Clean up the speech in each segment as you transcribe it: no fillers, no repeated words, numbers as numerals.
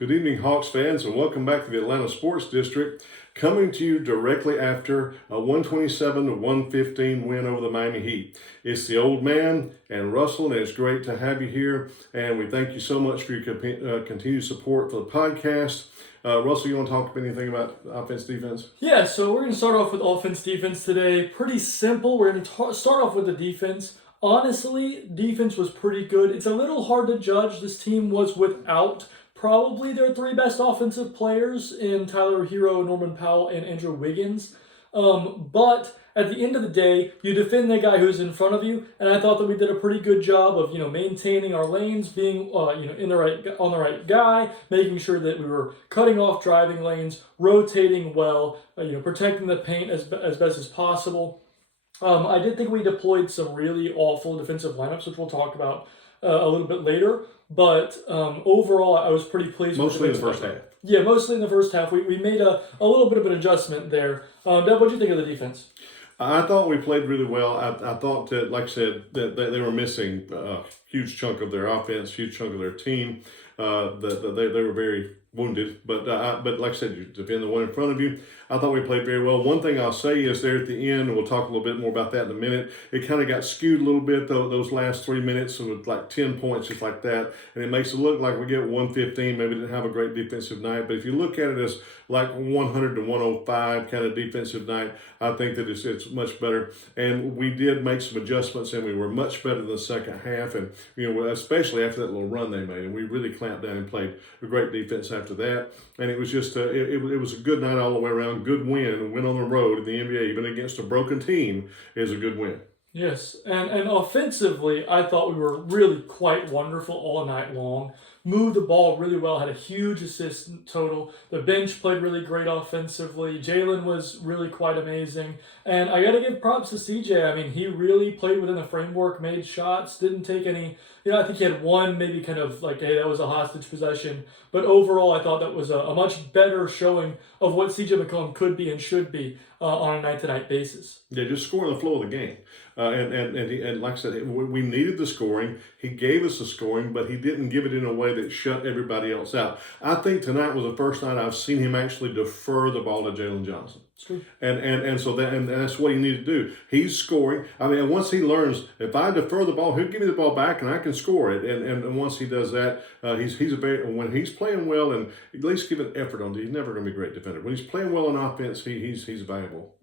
Good evening, Hawks fans, and welcome back to the Atlanta Sports District. Coming to you directly after a 127-115 win over the Miami Heat. It's the old man and Russell, and it's great to have you here. And we thank you so much for your continued support for the podcast. Russell, you want to talk anything about offense, defense? Yeah, so we're going to start off with offense, defense today. Pretty simple. We're going to start off with the defense. Honestly, defense was pretty good. It's a little hard to judge. This team was without probably their three best offensive players in Tyler Hero, Norman Powell, and Andrew Wiggins. But at the end of the day, you defend the guy who's in front of you, and I thought that we did a pretty good job of maintaining our lanes, being on the right guy, making sure that we were cutting off driving lanes, rotating well, protecting the paint as best as possible. I did think we deployed some really awful defensive lineups, which we'll talk about a little bit later. But overall, I was pretty pleased. Mostly in the first half. Yeah, mostly in the first half. We made a little bit of an adjustment there. Deb, what did you think of the defense? I thought we played really well. I thought that, like I said, that they were missing a huge chunk of their offense, huge chunk of their team. That they were very wounded, but like I said, you defend the one in front of you. I thought we played very well. One thing I'll say is there at the end, and we'll talk a little bit more about that in a minute, it kind of got skewed a little bit, though, those last 3 minutes, so with like 10 points, just like that, and it makes it look like we get 115, maybe didn't have a great defensive night, but if you look at it as like 100 to 105 kind of defensive night, I think that it's much better, and we did make some adjustments, and we were much better in the second half, and especially after that little run they made, and we really clamped down and played a great defense after that, and it was just it was a good night all the way around, good win on the road in the NBA, even against a broken team, is a good win. Yes, and offensively, I thought we were really quite wonderful all night long. Moved the ball really well, had a huge assist total. The bench played really great offensively. Jalen was really quite amazing. And I got to give props to CJ. I mean, he really played within the framework, made shots, didn't take any, I think he had one maybe kind of like, hey, that was a hostage possession. But overall, I thought that was a much better showing of what CJ McCollum could be and should be on a night-to-night basis. Yeah, just scoring the flow of the game. And like I said, we needed the scoring. He gave us the scoring, but he didn't give it in a way that shut everybody else out. I think tonight was the first night I've seen him actually defer the ball to Jalen Johnson. True. And so that's what he needed to do. He's scoring. I mean, once he learns, if I defer the ball, he'll give me the ball back and I can score it. And once he does that, when he's playing well and at least give an effort on it, he's never going to be a great defender. When he's playing well on offense, he's a valuable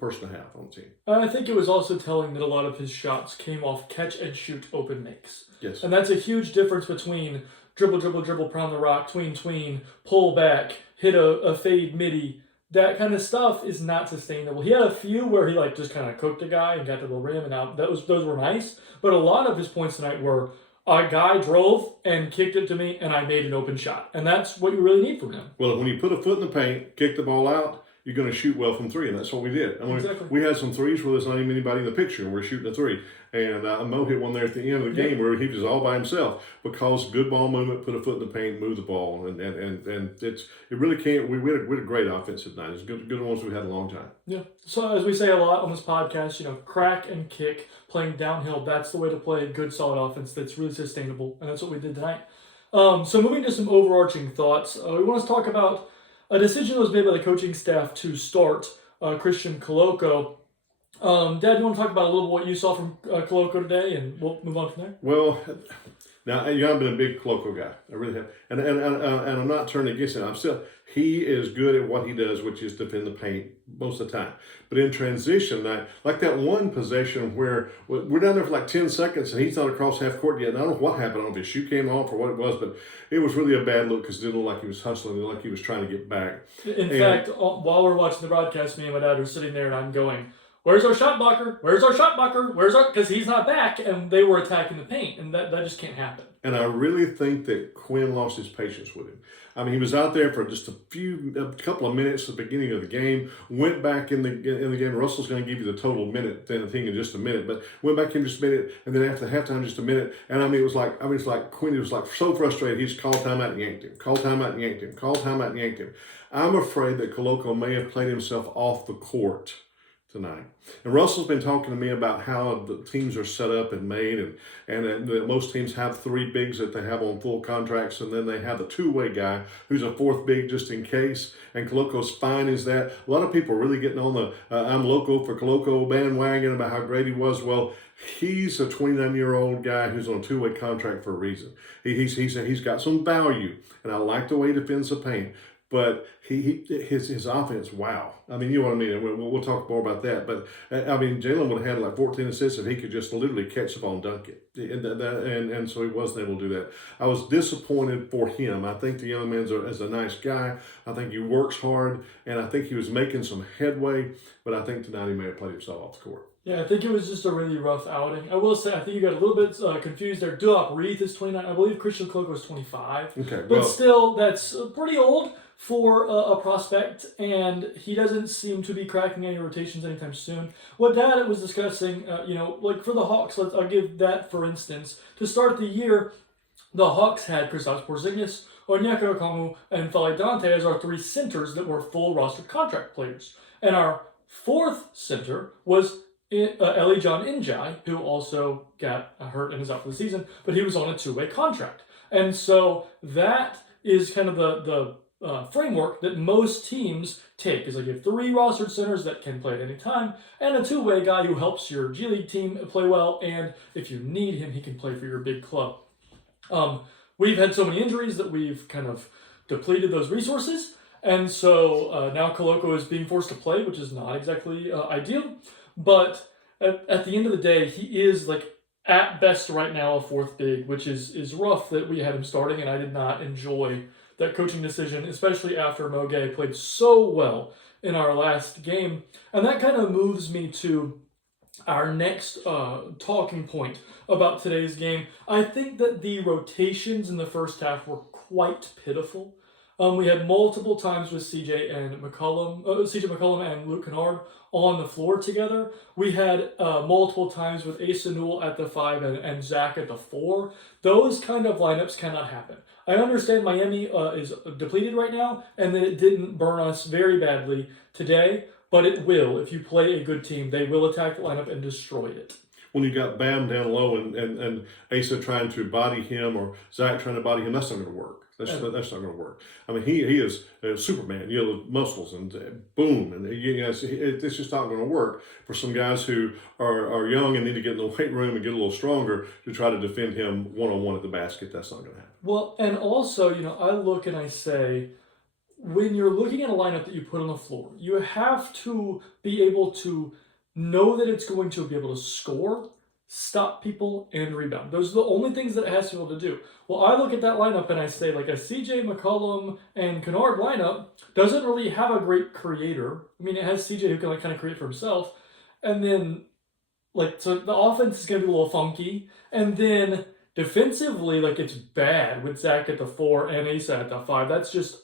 person to have on the team. I think it was also telling that a lot of his shots came off catch and shoot open makes. Yes. And that's a huge difference between dribble, pound the rock, tween, pull back, hit a fade midi. That kind of stuff is not sustainable. He had a few where he just kind of cooked a guy and got to the rim, and those were nice. But a lot of his points tonight were a guy drove and kicked it to me, and I made an open shot. And that's what you really need from him. Well, when you put a foot in the paint, kick the ball out, you're going to shoot well from three, and that's what we did. I mean, exactly. We had some threes where there's not even anybody in the picture, and we're shooting a three. And Mo hit one there at the end of the game where he was all by himself because good ball movement, put a foot in the paint, move the ball, and it really can't. We had a great offensive night. It's good ones we had in a long time. Yeah. So as we say a lot on this podcast, crack and kick, playing downhill. That's the way to play a good, solid offense that's really sustainable, and that's what we did tonight. So moving to some overarching thoughts, we want to talk about a decision that was made by the coaching staff to start Christian Koloko. Dad, you want to talk about a little bit what you saw from Koloko today, and we'll move on from there? Well, now I've been a big Koloko guy. I really have, and I'm not turning against him. He is good at what he does, which is defend the paint most of the time. But in transition, like that one possession where we're down there for like 10 seconds and he's not across half court yet. And I don't know what happened. I don't know if his shoe came off or what it was, but it was really a bad look because it didn't look like he was hustling. It looked like he was trying to get back. In fact, while we're watching the broadcast, me and my dad are sitting there and I'm going, where's our shot blocker? Where's our shot blocker? Because he's not back, and they were attacking the paint, and that just can't happen. And I really think that Quinn lost his patience with him. I mean, he was out there for just a couple of minutes at the beginning of the game, went back in the game. Russell's going to give you the total minute thing in just a minute, but went back in just a minute, and then after halftime, just a minute. And it was like Quinn was like so frustrated. He's called timeout and yanked him. Called timeout and yanked him. Called timeout and yanked him. I'm afraid that Koloko may have played himself off the court tonight. And Russell's been talking to me about how the teams are set up and made, and that most teams have three bigs that they have on full contracts, and then they have the two-way guy who's a fourth big just in case. And Coloco's fine as that. A lot of people are really getting on the I'm loco for Coloco bandwagon about how great he was. Well, he's a 29-year-old guy who's on a two-way contract for a reason. He's got some value, and I like the way he defends the paint. But his offense, wow. I mean, you know what I mean? We'll talk more about that. But, I mean, Jalen would have had like 14 assists if he could just literally catch the ball and dunk it. And so he wasn't able to do that. I was disappointed for him. I think the young man is a nice guy. I think he works hard, and I think he was making some headway. But I think tonight he may have played himself off the court. Yeah, I think it was just a really rough outing. I will say, I think you got a little bit confused there. Duop Reith is 29. I believe Christian Coloco is 25. Okay, but still, that's pretty old for a prospect, and he doesn't seem to be cracking any rotations anytime soon. What Dad was discussing, like for the Hawks, I'll give that for instance. To start the year, the Hawks had Kristaps Porzingis, Onyeka Okongwu, and Fali Dante as our three centers that were full roster contract players. And our fourth center was Eli John Njai, who also got hurt and is out for the season, but he was on a two-way contract. And so that is kind of the framework that most teams take, is like you have three rostered centers that can play at any time, and a two-way guy who helps your G League team play well, and if you need him, he can play for your big club. We've had so many injuries that we've kind of depleted those resources, and so now Coloco is being forced to play, which is not exactly ideal. But at the end of the day, he is like at best right now a fourth big, which is rough that we had him starting, and I did not enjoy that coaching decision, especially after Moge played so well in our last game. And that kind of moves me to our next talking point about today's game. I think that the rotations in the first half were quite pitiful. We had multiple times with CJ McCollum and Luke Kennard on the floor together. We had multiple times with Asa Newell at the 5 and Zach at the 4. Those kind of lineups cannot happen. I understand Miami is depleted right now, and that it didn't burn us very badly today, but it will. If you play a good team, they will attack the lineup and destroy it. When you got Bam down low and Asa trying to body him or Zach trying to body him, that's not going to work. That's not going to work. I mean, he is Superman, the muscles and boom, and it's just not going to work for some guys who are young and need to get in the weight room and get a little stronger to try to defend him one-on-one at the basket. That's not going to happen. Well, and also, I look and I say, when you're looking at a lineup that you put on the floor, you have to be able to know that it's going to be able to score, stop people, and rebound. Those are the only things that it has to be able to do. Well, I look at that lineup and I say, like, a CJ McCollum and Kennard lineup doesn't really have a great creator. I mean, it has CJ who can kind of create for himself. And then, so the offense is going to be a little funky. And then defensively, it's bad with Zach at the 4 and Asa at the 5. That's just,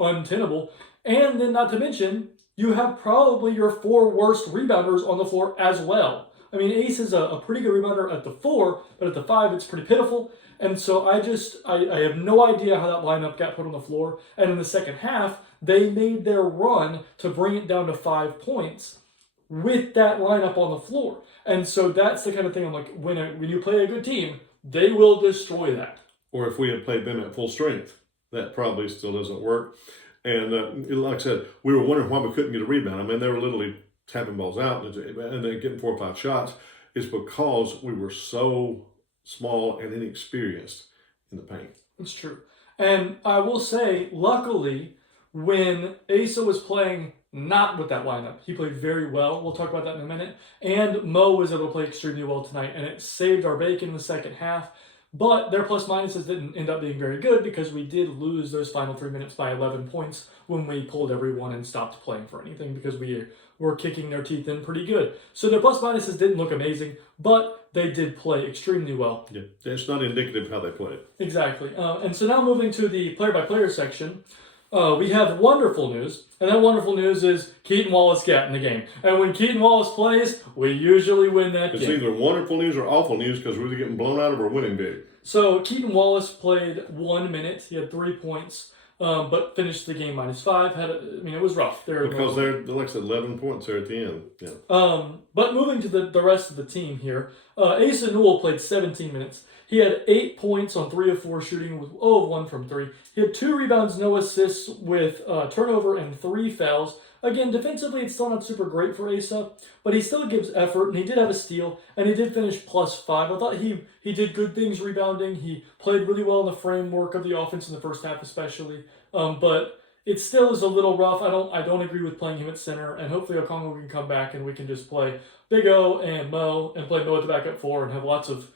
untenable. And then, not to mention, you have probably your 4 worst rebounders on the floor as well. I mean, Ace is a pretty good rebounder at the 4, but at the 5, it's pretty pitiful. And so I have no idea how that lineup got put on the floor. And in the second half, they made their run to bring it down to 5 points with that lineup on the floor. And so that's the kind of thing I'm like, when you play a good team, they will destroy that. Or if we had played them at full strength, that probably still doesn't work. And like I said, we were wondering why we couldn't get a rebound. I mean, they were literally tapping balls out and then getting 4 or 5 shots. It's because we were so small and inexperienced in the paint. It's true. And I will say, luckily, when Asa was playing not with that lineup, he played very well. We'll talk about that in a minute. And Mo was able to play extremely well tonight, and it saved our bacon in the second half. But their plus minuses didn't end up being very good because we did lose those final 3 minutes by 11 points when we pulled everyone and stopped playing for anything because we were kicking their teeth in pretty good. So their plus minuses didn't look amazing, but they did play extremely well. Yeah, it's not indicative of how they played. Exactly. And so now moving to the player-by-player section, we have wonderful news, and that wonderful news is Keaton Wallace got in the game. And when Keaton Wallace plays, we usually win that game. It's either wonderful news or awful news because we're either getting blown out or we're winning big. So Keaton Wallace played 1 minute. He had 3 points. but finished the game -5. It was rough. Because they're, like I said, 11 points there at the end. Yeah. But moving to the rest of the team here, Asa Newell played 17 minutes. He had 8 points on 3 of 4 shooting with 0 of 1 from 3. He had 2 rebounds, no assists with turnover and 3 fouls. Again, defensively, it's still not super great for Asa, but he still gives effort, and he did have a steal, and he did finish +5. I thought he did good things rebounding. He played really well in the framework of the offense in the first half especially, but it still is a little rough. I don't agree with playing him at center, and hopefully Okongwu can come back and we can just play Big O and Mo and play Mo at the backup 4 and have lots of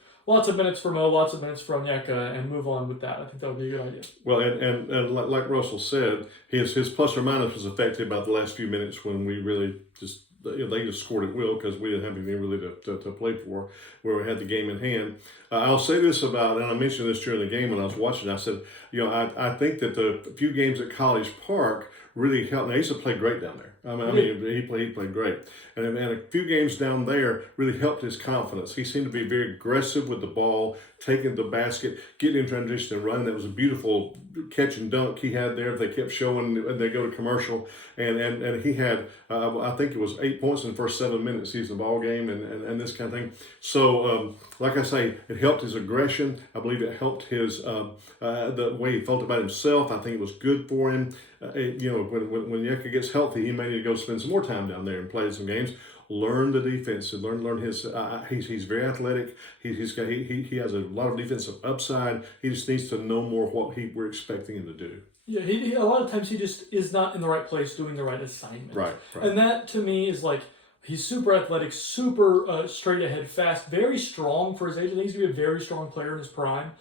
minutes for Mo, lots of minutes for Onyeka, and move on with that. I think that would be a good idea. Well, and like Russell said, his plus or minus was affected by the last few minutes when we really just, they just scored at will because we didn't have anything really to play for, where we had the game in hand. I'll say this about, and I mentioned this during the game when I was watching, I said, I think that the few games at College Park really helped. Now, he used to play great down there. He played great. And a few games down there really helped his confidence. He seemed to be very aggressive with the ball, taking the basket, getting in transition and running. That was a beautiful catch and dunk he had there. They kept showing, and they go to commercial. And he had, I think it was 8 points in the first 7 minutes. He's the ball game and this kind of thing. So, like I say, it helped his aggression. I believe it helped his the way he felt about himself. I think it was good for him. When Yeka gets healthy, he may need to go spend some more time down there and play some games. Learn the defense and learn his. He's very athletic. He has a lot of defensive upside. He just needs to know more what we're expecting him to do. Yeah, he a lot of times he just is not in the right place doing the right assignment. Right. And that to me is like, he's super athletic, super straight ahead, fast, very strong for his age. I think he's going to be a very strong player in his prime.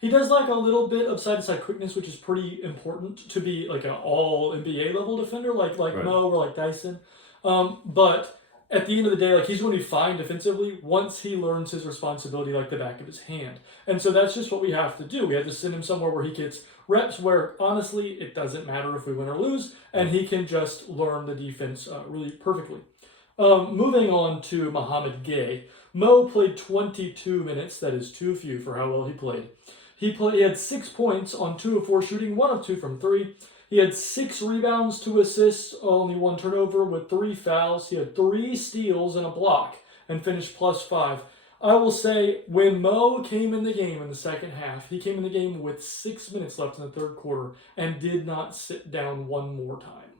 He does like a little bit of side-to-side quickness, which is pretty important to be like an all NBA level defender, like right. Mo or like Dyson. But at the end of the day, like, he's going to be fine defensively once he learns his responsibility like the back of his hand. And so that's just what we have to do. We have to send him somewhere where he gets reps where, honestly, it doesn't matter if we win or lose, and he can just learn the defense really perfectly. Moving on to Mohamed Gay. Mo played 22 minutes. That is too few for how well he played. He had 6 points on 2 of 4 shooting, 1 of 2 from 3. He had 6 rebounds, 2 assists, only 1 turnover with 3 fouls. He had 3 steals and a block and finished +5. I will say, when Mo came in the game in the second half, he came in the game with 6 minutes left in the third quarter and did not sit down one more time.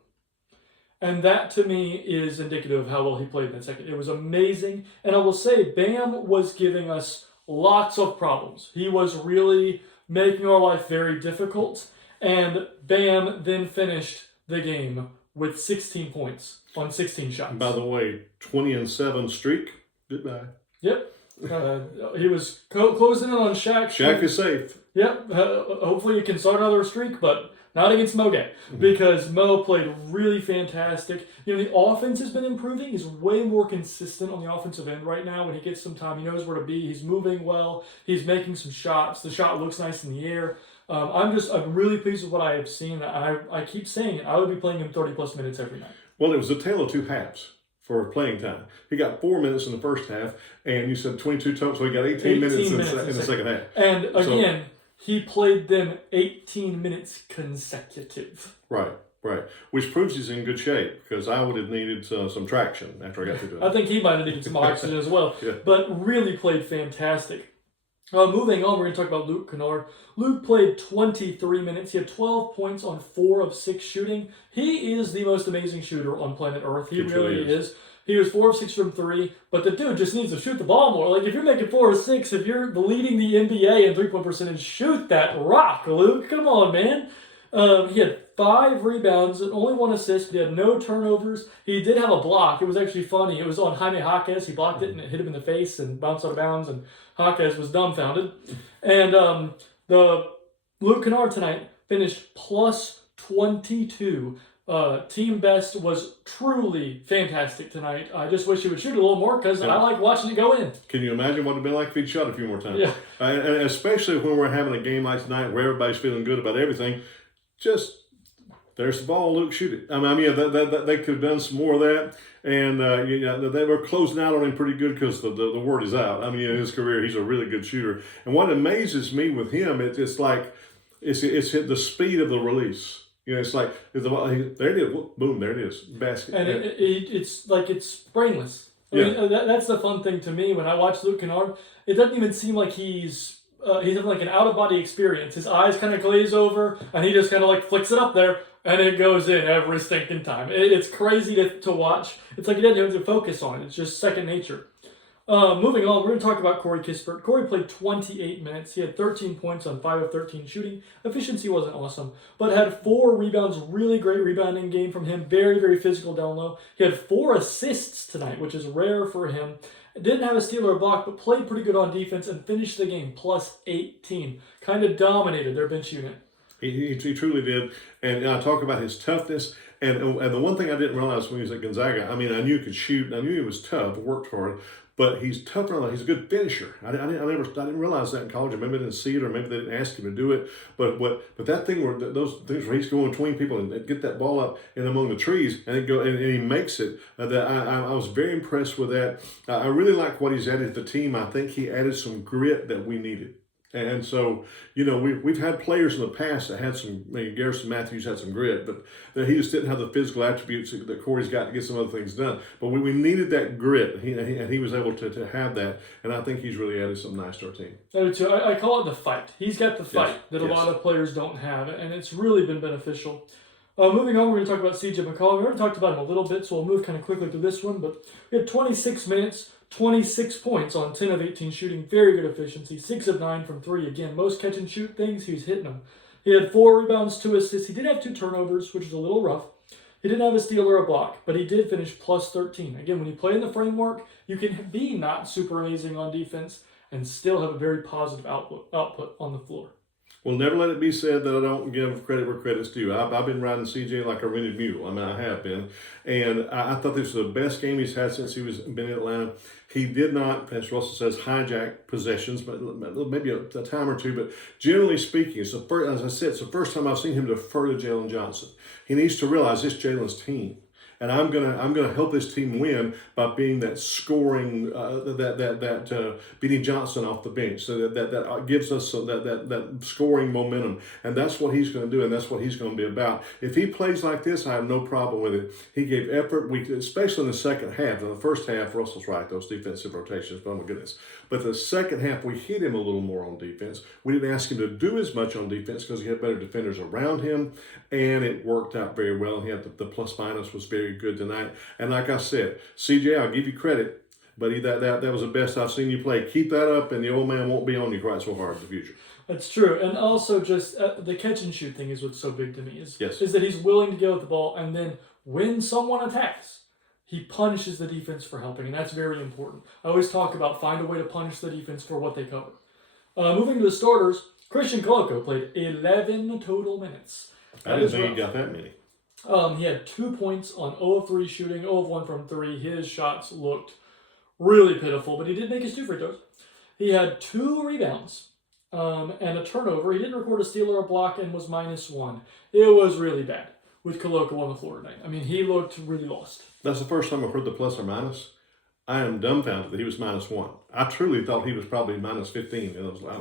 And that, to me, is indicative of how well he played in that second. It was amazing. And I will say, Bam was giving us lots of problems. He was really making our life very difficult. And Bam then finished the game with 16 points on 16 shots. And by the way, 20-7 streak. Goodbye. Yep. He was closing in on Shaq. Shaq is safe. Yep. Hopefully he can start another streak, but not against Mo Gay, because Mo played really fantastic. The offense has been improving. He's way more consistent on the offensive end right now. When he gets some time, he knows where to be. He's moving well. He's making some shots. The shot looks nice in the air. I'm really pleased with what I have seen. I keep saying it. I would be playing him 30-plus minutes every night. Well, it was a tale of 2 halves for playing time. He got 4 minutes in the first half, and you said 22 total, so he got 18 minutes in the second half. And again, he played them 18 minutes consecutive. Right. Which proves he's in good shape, because I would have needed some traction after I got through doing it. I think he might have needed some oxygen as well, yeah. But really played fantastic. Moving on, we're going to talk about Luke Kennard. Luke played 23 minutes. He had 12 points on 4 of 6 shooting. He is the most amazing shooter on planet Earth. He really is. He was 4 of 6 from 3, but the dude just needs to shoot the ball more. Like, if you're making 4 or 6, if you're leading the NBA in three-point percentage, shoot that rock, Luke. Come on, man. He had 5 rebounds and only 1 assist. He had no turnovers. He did have a block. It was actually funny. It was on Jaime Jaquez. He blocked it and it hit him in the face and bounced out of bounds, and Jaquez was dumbfounded. And the Luke Kennard tonight finished +22. Team best. Was truly fantastic tonight. I just wish he would shoot a little more, because I like watching it go in. Can you imagine what it would be like if he'd shot a few more times? Yeah. And especially when we're having a game like tonight where everybody's feeling good about everything. Just, there's the ball, Luke, shoot it. They could have done some more of that. And they were closing out on him pretty good, because the word is out. In his career, he's a really good shooter. And what amazes me with him, it's like, It's hit the speed of the release. It's like there it is, boom, there it is, basket. And it's like it's brainless. I mean, that's the fun thing to me when I watch Luke Kennard. It doesn't even seem like he's having like an out of body experience. His eyes kind of glaze over, and he just kind of like flicks it up there, and it goes in every stinking time. It's crazy to watch. It's like he doesn't have to focus on it. It's just second nature. Moving on, we're going to talk about Corey Kispert. Corey played 28 minutes. He had 13 points on 5 of 13 shooting. Efficiency wasn't awesome, but had 4 rebounds, really great rebounding game from him. Very, very physical down low. He had 4 assists tonight, which is rare for him. Didn't have a steal or a block, but played pretty good on defense and finished the game plus 18. Kind of dominated their bench unit. He truly did. And I talk about his toughness. And the one thing I didn't realize when he was at Gonzaga, I mean, I knew he could shoot. I knew he was tough, worked hard. But he's tougher. He's a good finisher. I didn't realize that in college. Maybe I didn't see it, or maybe they didn't ask him to do it. But that thing where those things where he's going between people and get that ball up and among the trees and he makes it. That I was very impressed with that. I really like what he's added to the team. I think he added some grit that we needed. And so, we've had players in the past that had some, maybe Garrison Matthews had some grit, but he just didn't have the physical attributes that Corey's got to get some other things done. But we needed that grit, and he was able to have that, and I think he's really added something nice to our team. I do too. I call it the fight. He's got the fight that a lot of players don't have, and it's really been beneficial. Moving on, we're going to talk about CJ McCollum. We already talked about him a little bit, so we'll move kind of quickly to this one, but we had 26 minutes. 26 points on 10 of 18 shooting. Very good efficiency. 6 of 9 from 3. Again, most catch and shoot things, he was hitting them. He had 4 rebounds, 2 assists. He did have 2 turnovers, which was a little rough. He didn't have a steal or a block, but he did finish plus 13. Again, when you play in the framework, you can be not super amazing on defense and still have a very positive output on the floor. Well, never let it be said that I don't give credit where credit's due. I've been riding CJ like a rented mule. I mean, I have been. And I thought this was the best game he's had since he was been in Atlanta. He did not, as Russell says, hijack possessions, but maybe a time or two. But generally speaking, as I said, it's the first time I've seen him defer to Jalen Johnson. He needs to realize this Jalen's team. And I'm gonna help this team win by being that scoring, beating Johnson off the bench. So that gives us that scoring momentum, and that's what he's going to do, and that's what he's going to be about. If he plays like this, I have no problem with it. He gave effort, especially in the second half. In the first half, Russell's right; those defensive rotations. But oh my goodness! But the second half, we hit him a little more on defense. We didn't ask him to do as much on defense because he had better defenders around him, and it worked out very well. He had the plus minus was very good tonight. And like I said, CJ, I'll give you credit, but that was the best I've seen you play. Keep that up, and the old man won't be on you quite so hard in the future. That's true. And also just the catch and shoot thing is what's so big to me is that he's willing to go with the ball, and then when someone attacks, he punishes the defense for helping, and that's very important. I always talk about find a way to punish the defense for what they cover. Moving to the starters, Christian Koloko played 11 total minutes. I didn't think he got that many. He had 2 points on 0 of 3 shooting, 0 of 1 from 3. His shots looked really pitiful, but he did make his 2 free throws. He had 2 rebounds and a turnover. He didn't record a steal or a block and was -1. It was really bad with Koloko on the floor tonight. I mean, he looked really lost. That's the first time I've heard the plus or minus. I am dumbfounded that he was -1. I truly thought he was probably -15.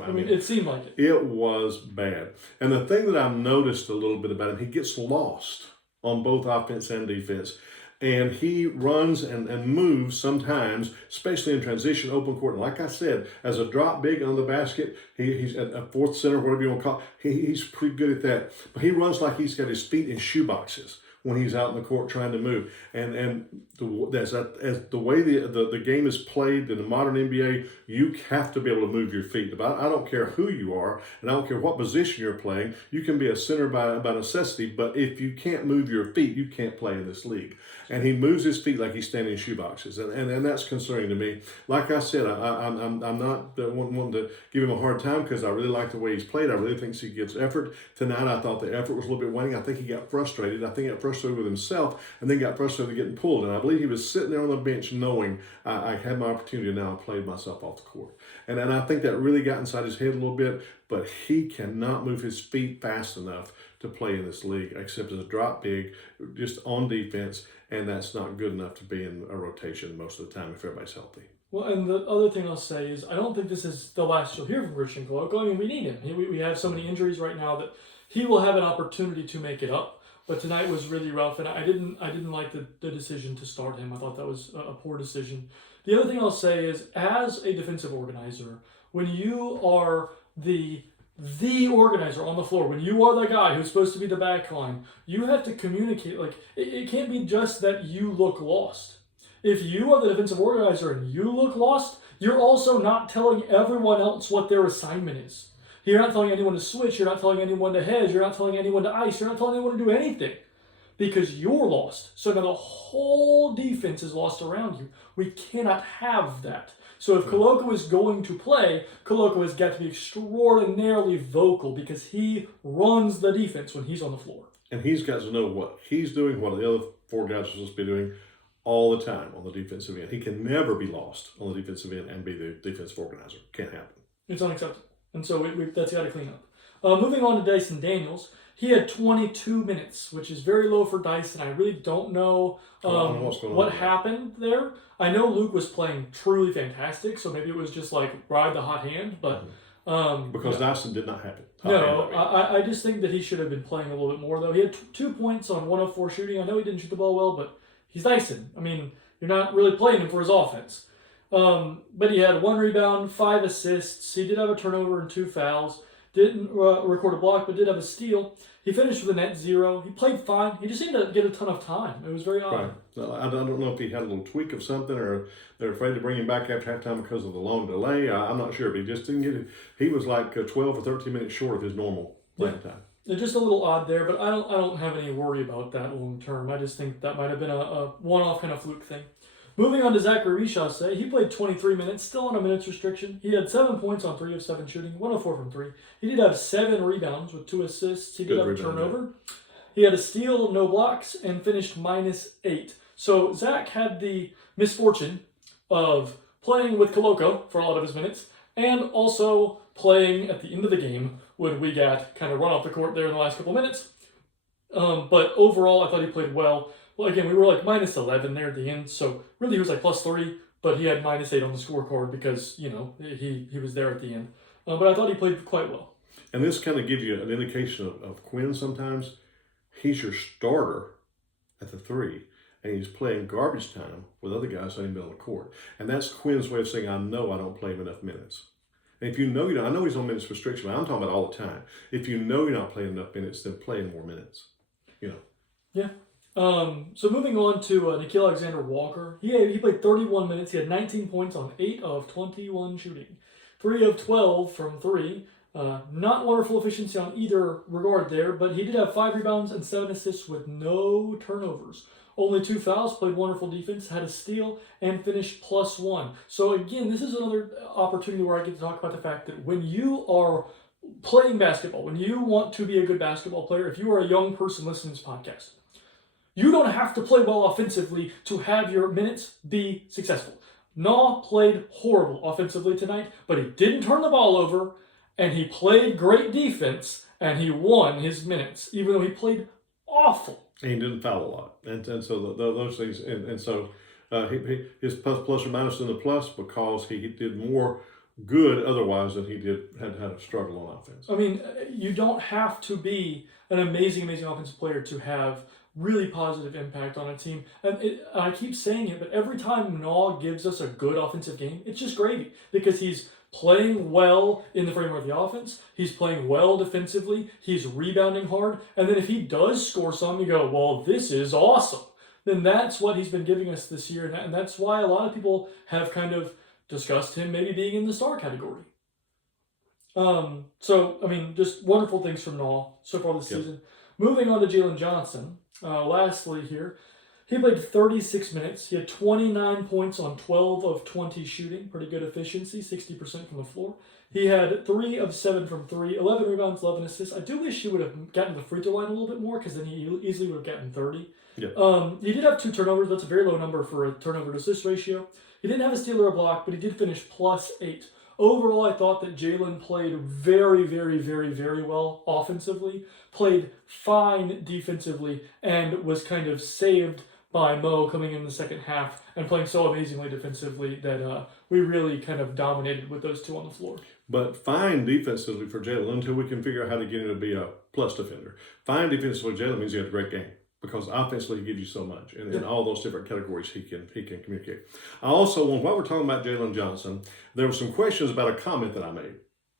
I mean, it seemed like it. It was bad. And the thing that I've noticed a little bit about him, he gets lost on both offense and defense. And he runs and moves sometimes, especially in transition, open court. And like I said, as a drop big on the basket, he's at a fourth center, whatever you want to call it, he's pretty good at that. But he runs like he's got his feet in shoe boxes when he's out in the court trying to move. And as the way the game is played in the modern NBA, you have to be able to move your feet. I don't care who you are, and I don't care what position you're playing. You can be a center by necessity, but if you can't move your feet, you can't play in this league. And he moves his feet like he's standing in shoe boxes, and that's concerning to me. Like I said, I'm not wanting to give him a hard time because I really like the way he's played. I really think he gives effort. Tonight, I thought the effort was a little bit waning. I think he got frustrated. I think he got frustrated with himself, and then got frustrated with getting pulled. And I believe he was sitting there on the bench knowing I had my opportunity, and now I played myself off the court. And I think that really got inside his head a little bit, but he cannot move his feet fast enough to play in this league, except as a drop big, just on defense, and that's not good enough to be in a rotation most of the time if everybody's healthy. Well, and the other thing I'll say is I don't think this is the last you'll hear from Christian Koloko. I mean, we need him. We have so many injuries right now that he will have an opportunity to make it up. But tonight was really rough, and I didn't like the decision to start him. I thought that was a poor decision. The other thing I'll say is, as a defensive organizer, when you are the organizer on the floor, when you are the guy who's supposed to be the back line, you have to communicate. Like it can't be just that you look lost. If you are the defensive organizer and you look lost, you're also not telling everyone else what their assignment is. You're not telling anyone to switch. You're not telling anyone to hedge. You're not telling anyone to ice. You're not telling anyone to do anything because you're lost. So now the whole defense is lost around you. We cannot have that. So if Koloko is going to play, Koloko has got to be extraordinarily vocal because he runs the defense when he's on the floor. And he's got to know what he's doing, what the other four guys are supposed to be doing all the time on the defensive end. He can never be lost on the defensive end and be the defensive organizer. Can't happen. It's unacceptable. And so that's got to clean up. Moving on to Dyson Daniels. He had 22 minutes, which is very low for Dyson. I really don't know what happened there. I know Luke was playing truly fantastic, so maybe it was just like ride the hot hand. But because Dyson did not have it. I just think that he should have been playing a little bit more, though. He had 2 points on 1 of 4 shooting. I know he didn't shoot the ball well, but he's Dyson. I mean, you're not really playing him for his offense. But he had 1 rebound, 5 assists. He did have a turnover and 2 fouls. Didn't record a block, but did have a steal. He finished with a net 0. He played fine. He just seemed to get a ton of time. It was very odd. Right. So I don't know if he had a little tweak of something or they're afraid to bring him back after halftime because of the long delay. I'm not sure, but he just didn't get it. He was like 12 or 13 minutes short of his normal playing time. It's just a little odd there, but I don't have any worry about that long term. I just think that might have been a one-off kind of fluke thing. Moving on to Zachary Richausse, he played 23 minutes, still on a minutes restriction. He had 7 points on 3 of 7 shooting, 1 of 4 from 3. He did have 7 rebounds with 2 assists. He did have a turnover. He had a steal, no blocks, and finished -8. So Zach had the misfortune of playing with Koloko for a lot of his minutes, and also playing at the end of the game when we got kind of run off the court there in the last couple of minutes. But overall, I thought he played well. Well, again, we were like -11 there at the end, so really he was like +3, but he had -8 on the scorecard because, you know, he was there at the end. But I thought he played quite well. And this kind of gives you an indication of Quinn sometimes. He's your starter at the 3, and he's playing garbage time with other guys on the middle of the court. And that's Quinn's way of saying, I know I don't play him enough minutes. And if you know you don't, I know he's on minutes restriction, but I'm talking about all the time. If you know you're not playing enough minutes, then play in more minutes. You know. Yeah. So moving on to Nikhil Alexander-Walker. He played 31 minutes. He had 19 points on 8 of 21 shooting. 3 of 12 from 3. Not wonderful efficiency on either regard there, but he did have 5 rebounds and 7 assists with no turnovers. Only 2 fouls, played wonderful defense, had a steal, and finished +1. So again, this is another opportunity where I get to talk about the fact that when you are playing basketball, when you want to be a good basketball player, if you are a young person listening to this podcast, you don't have to play well offensively to have your minutes be successful. Naw played horrible offensively tonight, but he didn't turn the ball over, and he played great defense, and he won his minutes, even though he played awful. And he didn't foul a lot. And so those things, and so his plus or minus in the plus because he did more good otherwise than he had a struggle on offense. I mean, you don't have to be an amazing offensive player to have really positive impact on a team. And I keep saying it, but every time Naw gives us a good offensive game, it's just gravy because he's playing well in the framework of the offense. He's playing well defensively. He's rebounding hard. And then if he does score some, you go, well, this is awesome. Then that's what he's been giving us this year. And that's why a lot of people have kind of discussed him maybe being in the star category. So, I mean, just wonderful things from Naw so far this season. Moving on to Jalen Johnson. Lastly here, he played 36 minutes. He had 29 points on 12 of 20 shooting. Pretty good efficiency, 60% from the floor. He had 3 of 7 from 3, 11 rebounds, 11 assists. I do wish he would have gotten to the free throw line a little bit more because then he easily would have gotten 30. Yeah. He did have 2 turnovers. That's a very low number for a turnover to assist ratio. He didn't have a steal or a block, but he did finish +8. Overall, I thought that Jalen played very, very, very, very well offensively, played fine defensively, and was kind of saved by Mo coming in the second half and playing so amazingly defensively that we really kind of dominated with those two on the floor. But fine defensively for Jalen until we can figure out how to get him to be a plus defender. Fine defensively for Jalen means he had a great game because offensively he gives you so much. And in all those different categories he can communicate. I also want, while we're talking about Jalen Johnson, there were some questions about a comment that I made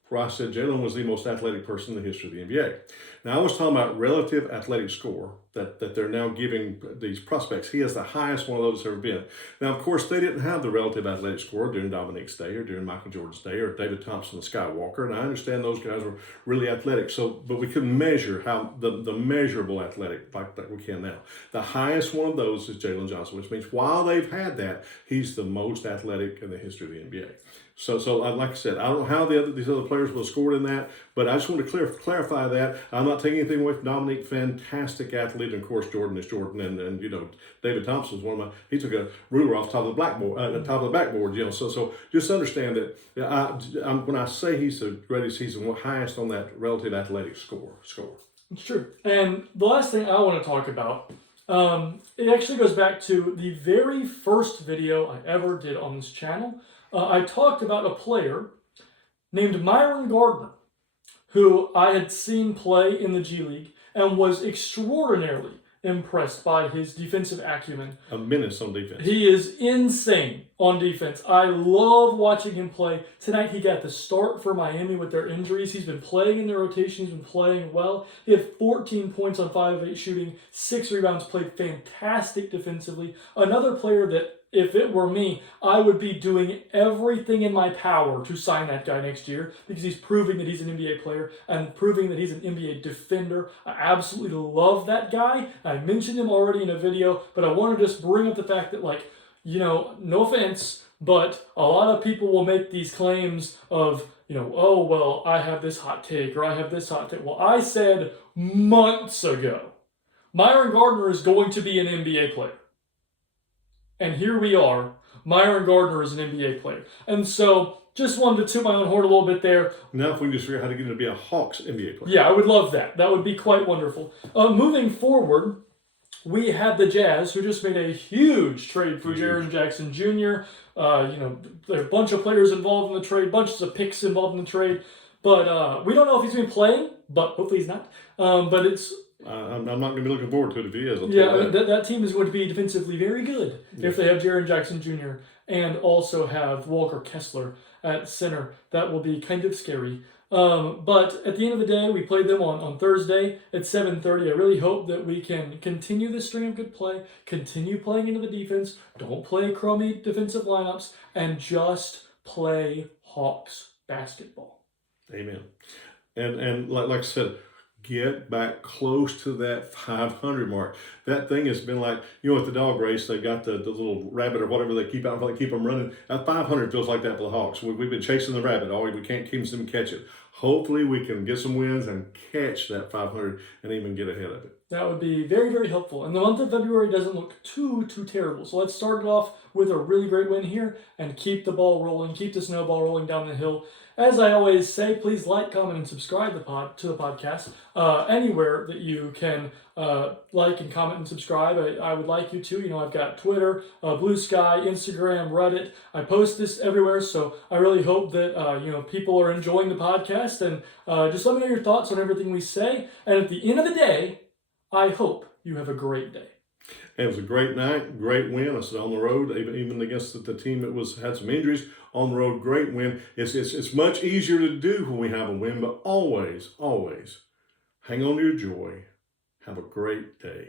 where I said Jalen was the most athletic person in the history of the NBA. Now, I was talking about relative athletic score that they're now giving these prospects. He has the highest one of those that's ever been. Now, of course, they didn't have the relative athletic score during Dominique's day or during Michael Jordan's day or David Thompson and Skywalker, and I understand those guys were really athletic, but we couldn't measure how the measurable athletic like we can now. The highest one of those is Jalen Johnson, which means while they've had that, he's the most athletic in the history of the NBA. So like I said, I don't know how these other players will have scored in that, but I just want to clarify that. I'm not taking anything away from Dominique, fantastic athlete, and of course Jordan is Jordan, and David Thompson was he took a ruler off the top of the blackboard, top of the backboard, So just understand that when I say he's the greatest, he's the highest on that relative athletic score. It's true. And the last thing I want to talk about, it actually goes back to the very first video I ever did on this channel. I talked about a player named Myron Gardner, who I had seen play in the G League and was extraordinarily impressed by his defensive acumen. A menace on defense. He is insane on defense. I love watching him play. Tonight he got the start for Miami with their injuries. He's been playing in their rotation. He's been playing well. He had 14 points on 5 of 8 shooting, 6 rebounds, played fantastic defensively. Another player that, if it were me, I would be doing everything in my power to sign that guy next year because he's proving that he's an NBA player and proving that he's an NBA defender. I absolutely love that guy. I mentioned him already in a video, but I want to just bring up the fact that, no offense, but a lot of people will make these claims of, oh, well, I have this hot take or I have this hot take. Well, I said months ago, Myron Gardner is going to be an NBA player. And here we are. Myron Gardner is an NBA player. And so just wanted to toot my own horn a little bit there. Now if we can just figure out how to get him to be a Hawks NBA player. Yeah, I would love that. That would be quite wonderful. Moving forward, we had the Jazz, who just made a huge trade for Jaren Jackson Jr. There are a bunch of players involved in the trade, bunches of picks involved in the trade. But we don't know if he's going to be playing, but hopefully he's not. But it's... I'm not going to be looking forward to it if he is. That team is going to be defensively very good if they have Jaren Jackson Jr. and also have Walker Kessler at center. That will be kind of scary. But at the end of the day, we played them on Thursday at 7:30. I really hope that we can continue this string of good play, continue playing into the defense, don't play crummy defensive lineups, and just play Hawks basketball. Amen. And like I said, get back close to that 500 mark. That thing has been like, at the dog race, they got the little rabbit or whatever they keep out, keep them running. That 500 feels like that for the Hawks. We've been chasing the rabbit. We can't keep them catch it. Hopefully we can get some wins and catch that 500 and even get ahead of it. That would be very, very helpful. And the month of February doesn't look too terrible. So let's start it off with a really great win here and keep the ball rolling, keep the snowball rolling down the hill. As I always say, please like, comment, and subscribe to the podcast. Anywhere that you can like and comment and subscribe, I would like you to. I've got Twitter, Blue Sky, Instagram, Reddit. I post this everywhere, so I really hope that people are enjoying the podcast. And just let me know your thoughts on everything we say. And at the end of the day, I hope you have a great day. It was a great night, great win. I said on the road, even against the team that had some injuries, on the road, great win. It's much easier to do when we have a win, but always hang on to your joy. Have a great day.